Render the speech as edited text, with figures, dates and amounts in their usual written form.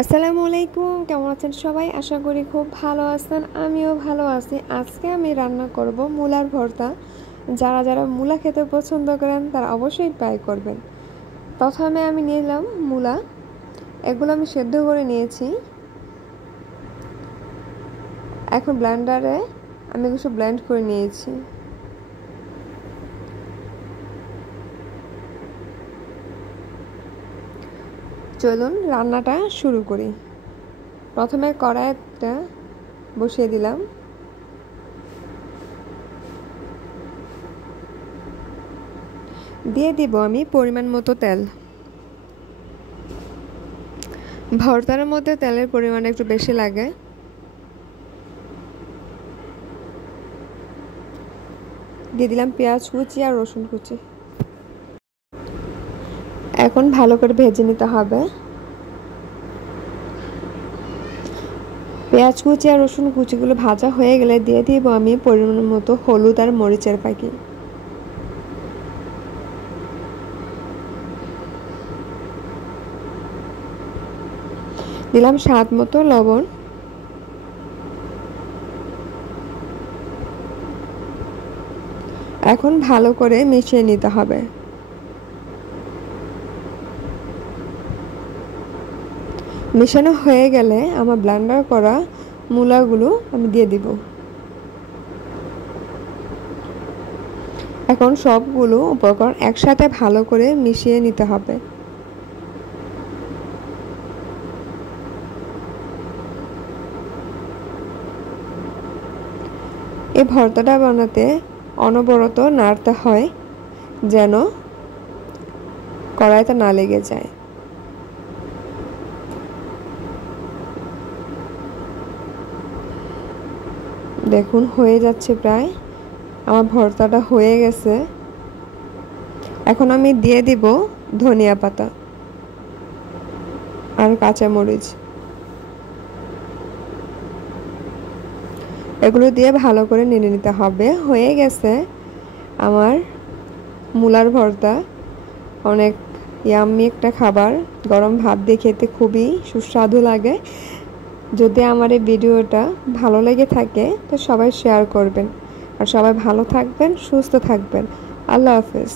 আসসালামু আলাইকুম, কেমন আছেন সবাই? আশা করি খুব ভালো আছেন। আমিও ভালো আছি। আজকে আমি রান্না করব মূলার ভর্তা। যারা যারা মূলা খেতে পছন্দ করেন তারা অবশ্যই ট্রাই করবেন। প্রথমে আমি নিলাম মূলা, এগুলো আমি সেদ্ধ করে নিয়েছি। এখন ব্লেন্ডারে আমি কিছু ব্লেন্ড করে নিয়েছি। চলুন রান্নাটা শুরু করি। প্রথমে কড়াইটা বসিয়ে দিলাম। দিয়ে দিব আমি পরিমাণ মতো তেল। ভর্তার মধ্যে তেলের পরিমাণ একটু বেশি লাগে। দিয়ে দিলাম পেঁয়াজ কুচি আর রসুন কুচি। এখন ভালো করে ভেজে নিতে হবে। পেঁয়াজ কুচি আর রসুন কুচিগুলো ভাজা হয়ে গেলে দিয়ে দিব আমি পরিমাণ মতো হলুদ আর মরিচের পাখি। দিলাম স্বাদ মতো লবণ। এখন ভালো করে মিশিয়ে নিতে হবে। মিশানো হয়ে গেলে আমার ব্লেন্ডার করা মূলাগুলো আমি দিয়ে দিব। এখন সবগুলো উপকরণ একসাথে ভালো করে মিশিয়ে নিতে হবে। এই ভর্তাটা বানাতে অনবরত নাড়তে হয় যেন কড়াইতে না লেগে যায়। দেখুন হয়ে যাচ্ছে প্রায়, আমার ভর্তাটা হয়ে গেছে। এখন আমি দিয়ে দিব ধনিয়া পাতা আর কাঁচামরিচ। এগুলো দিয়ে ভালো করে নেড়ে নিতে হবে। হয়ে গেছে আমার মূলার ভর্তা। অনেক ইয়াম্মি একটা খাবার, গরম ভাত দিয়ে খেতে খুবই সুস্বাদু লাগে। যদি আমার এই ভিডিওটা ভালো লেগে থাকে তো সবাই শেয়ার করবেন। আর সবাই ভালো থাকবেন, সুস্থ থাকবেন। আল্লাহ হাফেজ।